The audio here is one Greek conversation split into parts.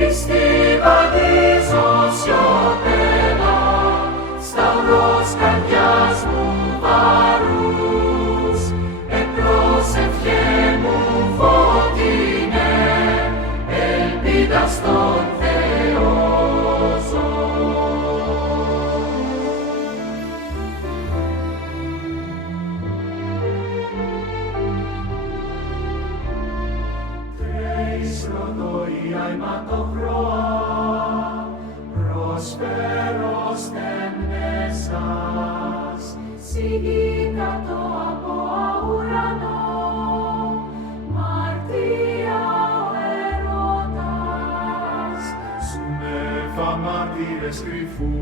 Πίστη βαδίζω σιωπηλά, σταυρός καρδιάς μου βαρούς, πρόσευχέ μου φωτεινέ, ελπίδα στον Θεό ζω. Τρέεις ροδοία αιματοχρόα, προσφέρω στέμνες σας, σιγή κάτω από ουρανό, μαρτία ο έρωτας. Σουνέφα μάρτυρες κρυφού,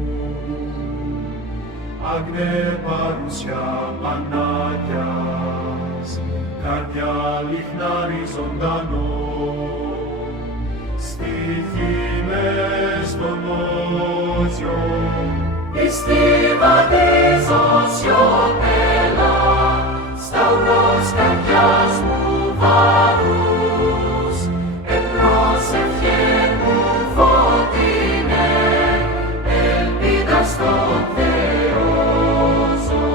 άγνε παρουσιά Πανάγιας, καρδιά λιχνάρι ζωντανό, στοιχήνες των όζιων. Πίστη βαδίζω σιωπηλά, σταυρός καρδιάς μου βαρούς, πρόσευχέ μου φωτεινέ, ελπίδα στον Θεό ζω.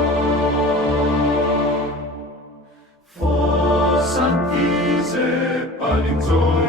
Φως αγγίζε πάλιν ζωή,